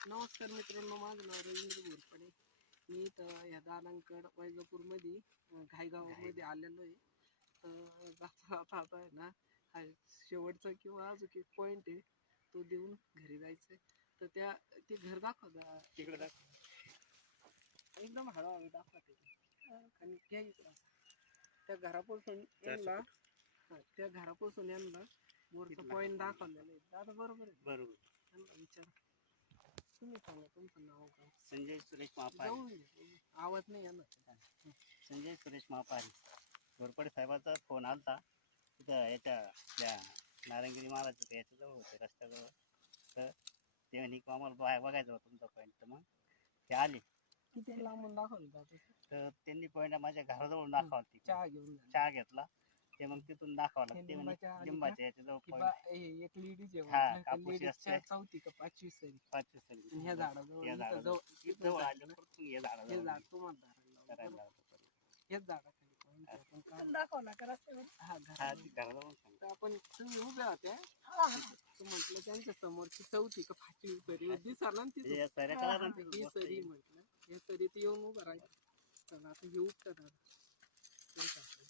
नमस्कार मित्रांनो माझं नाव रवींद्र घोरपडे मी इथं ह्या दानांकड वैजापूरमध्ये अं, घाईगावमध्ये आलेलो आहे. तर जाता जाता आता आहे ना हा शेवटचा किंवा अजून एक पॉईंट आहे तो देऊन घरी जायचं तर त्या ते घर दाखवा तिकडे एकदम हळूहळू दाखवा ते आणि घ्या इकडं. त्या घरापासून यांना त्या घरापासून यांना वरचं. पॉईंट दाखवलेलं आहे. दादा बरोबर आहे? बरोबर. विचार. तुम्ही सांगा तुमचं नाव काय? संजय सुरेश महापारी जाऊन. आवाज नाही येणार. संजय सुरेश महापारी घोरपडे साहेबाचा फोन आलता. तिथं याच्या त्या नारायणगिरी महाराज याच्याजवळ होते रस्त्याजवळ. तर ते म्हणे की आम्हाला बाहेर बघायचं होतं तुमचा पॉईंट तर मग ते आले. किती लांबून दाखवलं जातं तर त्यांनी पॉईंट माझ्या घराजवळ दाखवला चहा घेऊन जा. चहा घेतला. ते मग तिथून दाखवला ते ते म्हणे लिंबाच्या लिंबाच्या याच्याजवळ की पॉईंट बा हे एक लेडीज आहे हा, कापूस ladies च्या असते. चौथी का पाचवी सरी आणि सगळी ह्या झाडाजवळ या इथं झाडाजवळ जवळ- इथं जवळ झाड आलं ना, परत मग हे हे झाड तुम्हाला धरायला लावलं. करायला बरोबर. लावतो परत. हेच झाडाखाली पाहून ते आपण काढलं. दाखवला का रस्त्यावर हा, हा घराजवळ. ती घराजवळ सांग तर आपण तुम्ही उभ्या होत्या हा, हा. तर म्हटलं त्यांच्या समोरची चौथी का पाचवी सरी ना हे सऱ्या हा, करा हा. ही सरी म्हटलं हे सरीत येऊन उभं राहायचं चला आता हे टाकलं.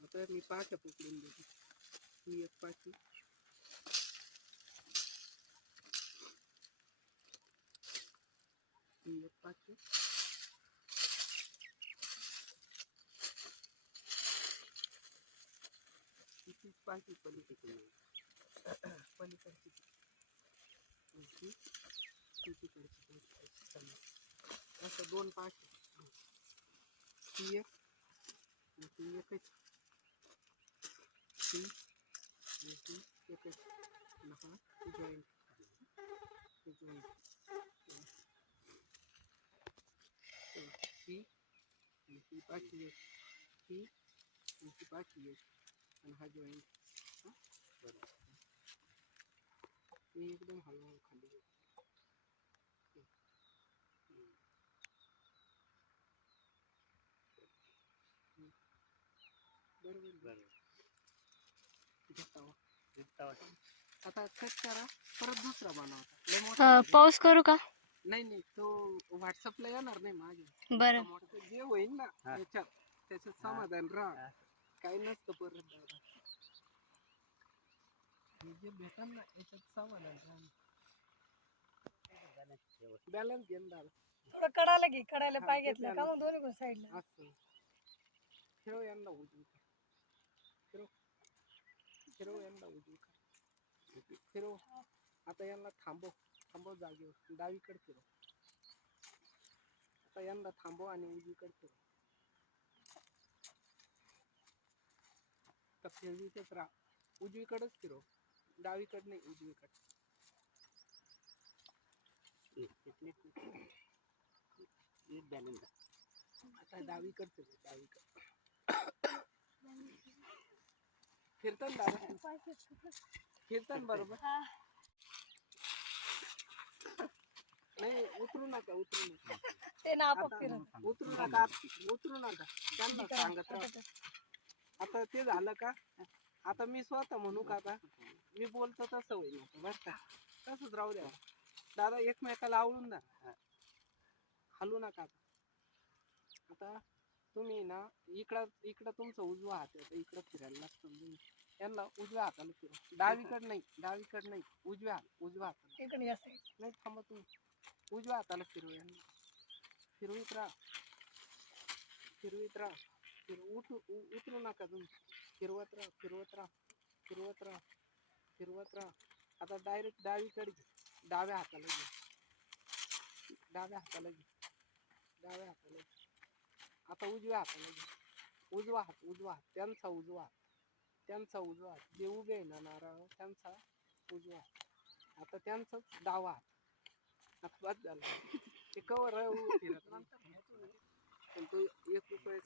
हं. तर मी पाख्या पकडून देते. ही एक पाठी. ही एक पाठी. ही पाठी पलीकडे पलीकडची तिकडची असं दोन पाठी. ही एक एकच ही आणि ती एकच आणि हा जॉईंट जॉईंट ही आणि ही पाठी एक ही आणि ती पाठी एक आणि हा जॉईंट मी एकदम हळूहळू खाली घेतो. बरोबर बरोबर घेता दिसता वाटतं. आता कट करा. परत दुसरा लय अ, मोठा. पाऊस करू का? नाही नाही तो व्हॉट्सअपला येणार नाही माझ्या बरं. मोठं जे होईल ना. त्याच्यात त्याच्यात समाधान राहा. काही नसतं परत दादा. हे जे भेटल ना याच्यात समाधान राहा. बॅलन्स घे ना दादा. थोडं कडायला घे कडायला हा, पाय घेतलं घेतलं का. मग दोन्ही साईडला असं. फिरव यांना फिरव फिरव यांना उजवीकडे. फिरव. आता यांना थांबव. थांबव जागेवर. डावीकडे फिरव. आता यांना थांबव आणि उजवीकडे फिरव. तर फिरवीतच राहा. उजवीकडेच फिरव. डावीकडे नाही उजवीकडे. आता डावीकडे फिरव. डावीकडे. फिरतं ना दादा फिरतं ना बरोबर नाही उतरू नका उतरू नका. ते ना आपोआप आता फिरत. उतरू नका आत- उतरू नका. त्यांना सांगत राहा. आता ते झालं का? आता मी स्वतः म्हणू का आता? मी बोलतो तसं होईल आता बरं का? तसंच राहू द्या. दादा एकमेकाला आवडून ना हलू नका आता. आता तुम्ही ना इकडं इकडं तुमचं उजवा हात आहे आता इकडं फिरायला लागतं तुम्ही यांना उजव्या हाताला फिरव. डावीकडे नाही डावीकडे नाही उजव्या हात उजव्या हाताला इकडे या साईड नाही थांबा तुम्ही. उजव्या हाताला फिरवू यांना. फिरवीत राहा. फिरवीत राहा. फिर उठू उतरू नका तुम्ही. फिरवत राहा फिरवत राहा फिरवत राहा फिरवत राहा. आता डायरेक्ट डावीकडे घे डाव्या हाताला घे डाव्या हाताला घे डाव्या हाताला घे आता उजव्या हाताला घे उजवा हात उजवा हात. त्यांचा उजवा हात. त्यांचा उजवा हात. जे उभे आहे ना नारळ त्यांचा उजवा हात. आता त्यांचाच डावा हात. आता बस झालं. ते कवर फिरत पण तो एक रुपये